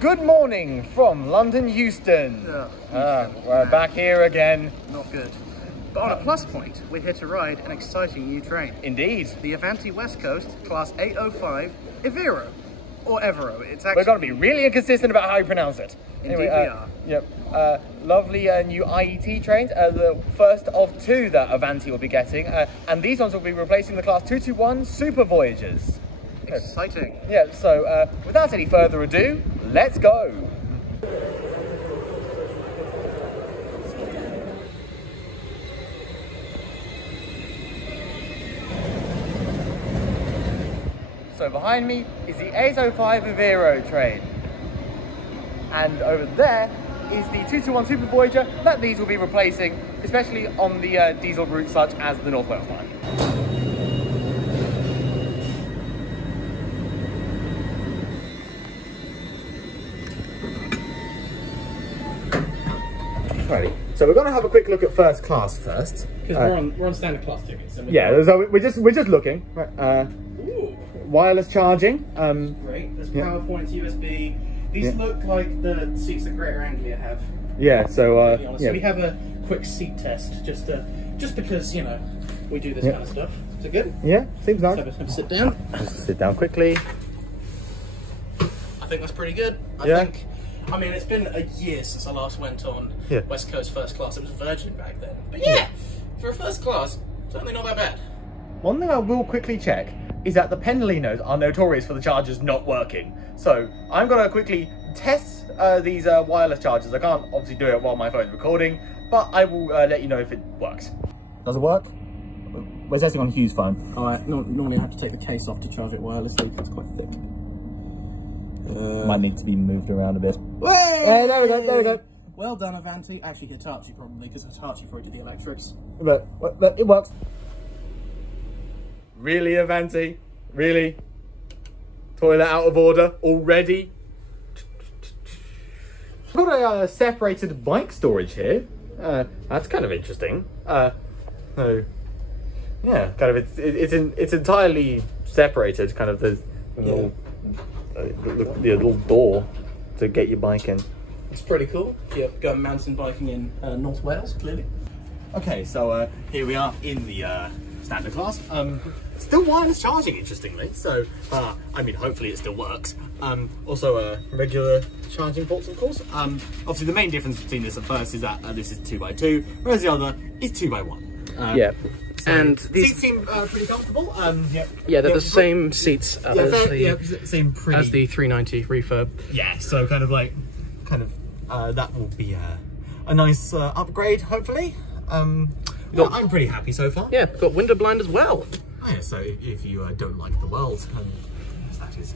Good morning from London, Houston. We're back here again. Not good. But on a plus point, we're here to ride an exciting new train. Indeed. The Avanti West Coast Class 805 Evero. Or Evero. It's actually... We're going to be really inconsistent about how you pronounce it. Indeed we are. Yep. Lovely new IET trains. The first of two that Avanti will be getting. And these ones will be replacing the Class 221 Super Voyagers. Exciting. Yeah, so without any further ado, let's go. So behind me is the 805 Evero train. And over there is the 221 Super Voyager that these will be replacing, especially on the diesel routes such as the North Wales line. Alrighty, so we're going to have a quick look at first class first. Because we're on standard class tickets. Yeah, so we're just looking. Ooh. Wireless charging. Great. There's PowerPoint, USB. These look like the seats that Greater Anglia have. Yeah. So So we have a quick seat test, just because we do this kind of stuff. Is it good? Yeah, seems nice. Have a sit down. Just sit down quickly. I think that's pretty good. I mean, it's been a year since I last went on West Coast First Class. It was Virgin back then. But yeah, for a first class, certainly not that bad. One thing I will quickly check is that the Pendolinos are notorious for the chargers not working. So I'm going to quickly test these wireless chargers. I can't obviously do it while my phone's recording, but I will let you know if it works. Does it work? We're testing on Hugh's phone. Alright, normally I have to take the case off to charge it wirelessly because it's quite thick. Might need to be moved around a bit. Hey, there we go. Well done, Avanti. Actually, Hitachi probably, because Hitachi probably do the electrics. But it works. Really, Avanti? Really? Toilet out of order already? I've got a separated bike storage here. That's kind of interesting. So yeah, kind of it's entirely separated. Kind of there's the little door to get your bike in. It's pretty cool. You're going mountain biking in North Wales, clearly. Okay, so here we are in the standard class. Still wireless charging, interestingly. So, I mean, hopefully it still works. Also, regular charging ports, of course. Obviously, the main difference between this and first is that this is 2x2, whereas the other is 2x1. Yeah. So and these seats seem pretty comfortable. Yeah, they're the same seats as same pretty as the 390 refurb. Yeah, so kind of that will be a nice upgrade, hopefully. I'm pretty happy so far. Yeah, got window blind as well. Oh, yeah, so if you don't like the world, that is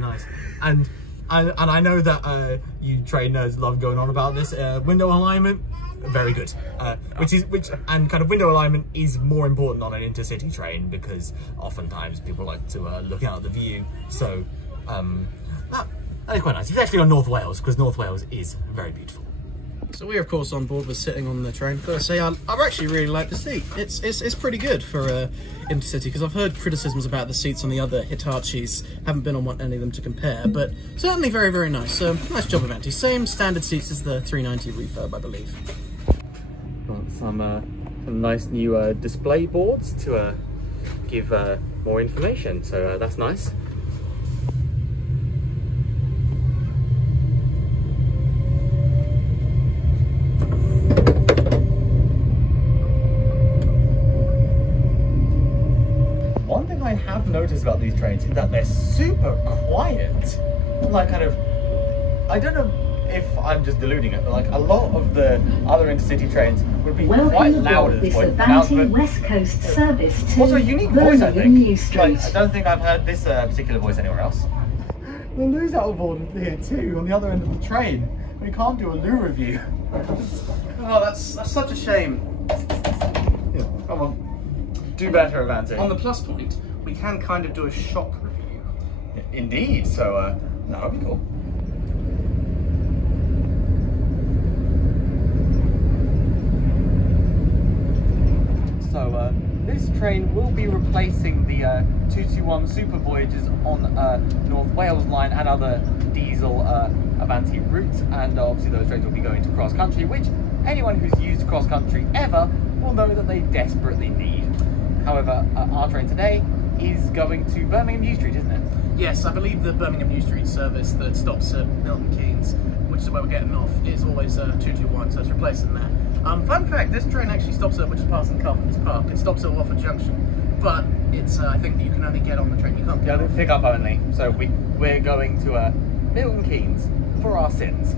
nice. And I know that you train nerds love going on about this window alignment. Very good. And kind of window alignment is more important on an intercity train because oftentimes people like to look out at the view. So that is quite nice, especially on North Wales, because North Wales is very beautiful. So we're of course on board with sitting on the train. Gotta say, I've actually really liked the seat. It's pretty good for intercity, because I've heard criticisms about the seats on the other Hitachis. Haven't been on any of them to compare, but certainly very, very nice. So nice job, Avanti. Same standard seats as the 390 refurb, I believe. Got some nice new display boards to give more information. So that's nice. One thing I have noticed about these trains is that they're super quiet. Like I don't know if I'm just deluding it, but like a lot of the other intercity trains would be quite loud at this point. Avanti West Coast service to also a unique voice, I think. New Street. Like, I don't think I've heard this particular voice anywhere else. The loo's out of order here too, on the other end of the train. We can't do a loo review. Oh, that's such a shame. Yeah, come on, do better, Avanti. On the plus point, we can kind of do a shock review. Indeed, so that would be cool. So this train will be replacing the 221 Super Voyagers on North Wales line and other diesel Avanti route, and obviously those trains will be going to cross country, which anyone who's used cross country ever will know that they desperately need. However, our train today is going to Birmingham New Street, isn't it? Yes, I believe the Birmingham New Street service that stops at Milton Keynes, which is where we're getting off, is always 221, so it's replacing that. Fun fact, this train actually stops at, we're just passing Carpenter's Park, it stops at Wofford Junction, but it's, I think that you can only get on the train, you can't get off. Pick up only, so we're going to Milton Keynes for our sins.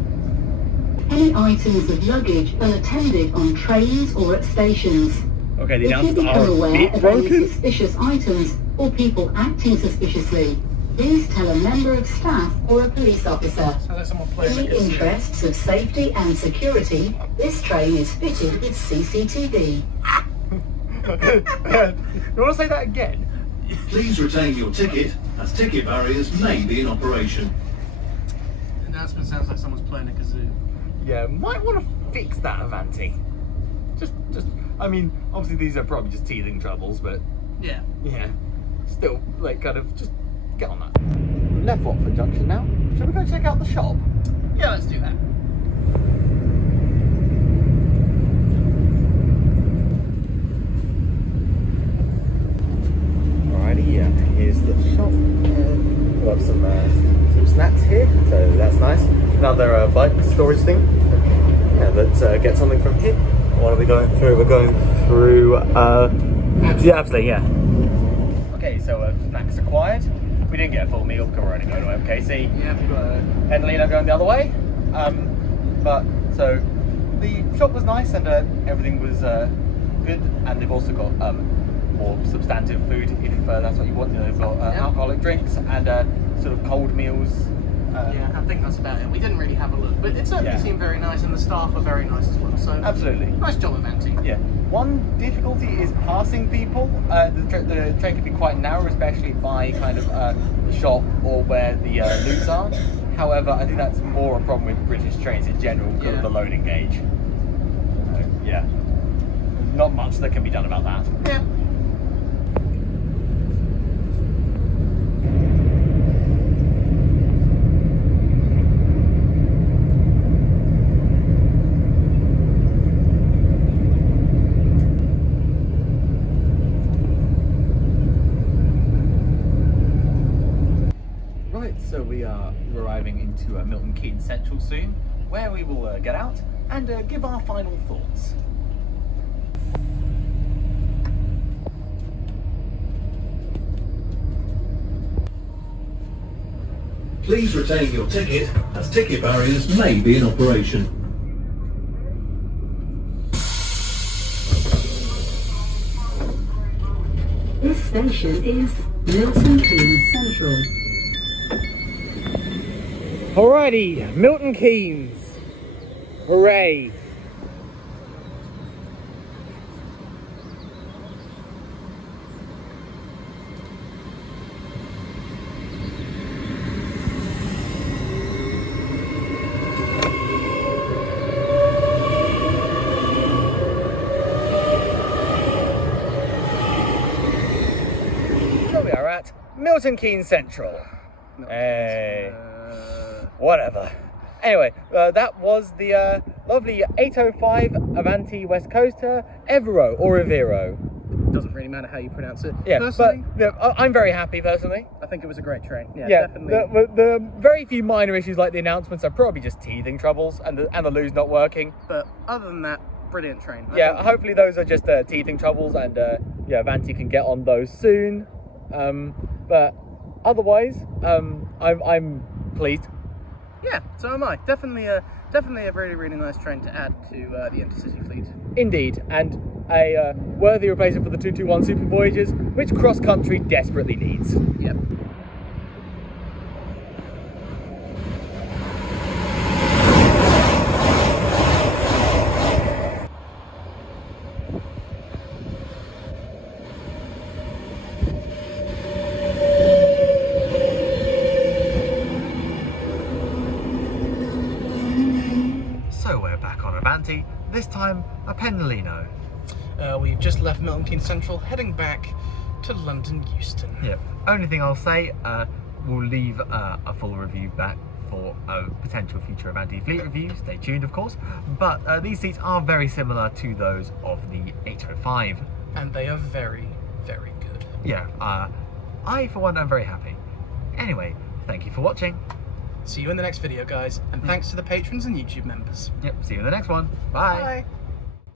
Any items of luggage unattended on trains or at stations. Okay, the If you announcements become are a aware bit of any broken. suspicious items or people acting suspiciously, please tell a member of staff or a police officer. So there's someone In playing the interests of safety and security, this train is fitted with CCTV. You want to say that again? Please retain your ticket, as ticket barriers may be in operation. The announcement sounds like someone's playing a kazoo. Yeah, might want to fix that, Avanti. Just, I mean, obviously these are probably just teething troubles, but Yeah. yeah, still, like, kind of, just get on that. Left Watford Junction now. Shall we go check out the shop? Yeah, let's do that. Alrighty, yeah, here's the shop. We've got some snacks here, so that's nice. Another bike storage thing. Yeah, let's get something from here. What are we going through? We're going through, yeah, absolutely, yeah. Okay, so snacks acquired. We didn't get a full meal because we're only going to MKC. Yeah, we've got Pendelina going the other way. But, so, the shop was nice and everything was good, and they've also got more substantive food if that's what you want. You know, they've got alcoholic drinks and sort of cold meals. yeah, I think that's about it. We didn't really have a look, but it certainly seemed very nice, and the staff are very nice as well. So Absolutely. nice job, Avanti. Yeah. One difficulty is passing people. The train can be quite narrow, especially by kind of the shop or where the loops are. However, I think that's more a problem with British trains in general because of the loading gauge. Yeah. Not much that can be done about that. Yeah. So we are arriving into Milton Keynes Central soon, where we will get out and give our final thoughts. Please retain your ticket, as ticket barriers may be in operation. This station is Milton Keynes Central. Alrighty, Milton Keynes. Hooray. So we are at Milton Keynes Central. Hey. Whatever. Anyway, that was the lovely 805 Avanti West Coast Evero or Evero. Doesn't really matter how you pronounce it. Yeah, Personally, but I'm very happy personally. I think it was a great train. Yeah, Yeah, definitely. the very few minor issues like the announcements are probably just teething troubles and the loo's not working. But other than that, brilliant train. I Yeah, think- hopefully those are just teething troubles and yeah, Avanti can get on those soon. But otherwise, I'm pleased. Yeah, so am I. Definitely a really, really nice train to add to the intercity fleet. Indeed, and a worthy replacement for the 221 Super Voyagers, which cross country desperately needs. Yep. So we're back on Avanti, this time a Pendolino. We've just left Milton Keynes Central, heading back to London Euston. Yep. Only thing I'll say, we'll leave a full review back for a potential future Avanti fleet review. Stay tuned, of course. But these seats are very similar to those of the 805. And they are very, very good. Yeah, I, for one, am very happy. Anyway, thank you for watching. See you in the next video, guys. And thanks to the patrons and YouTube members. Yep, see you in the next one. Bye. Bye.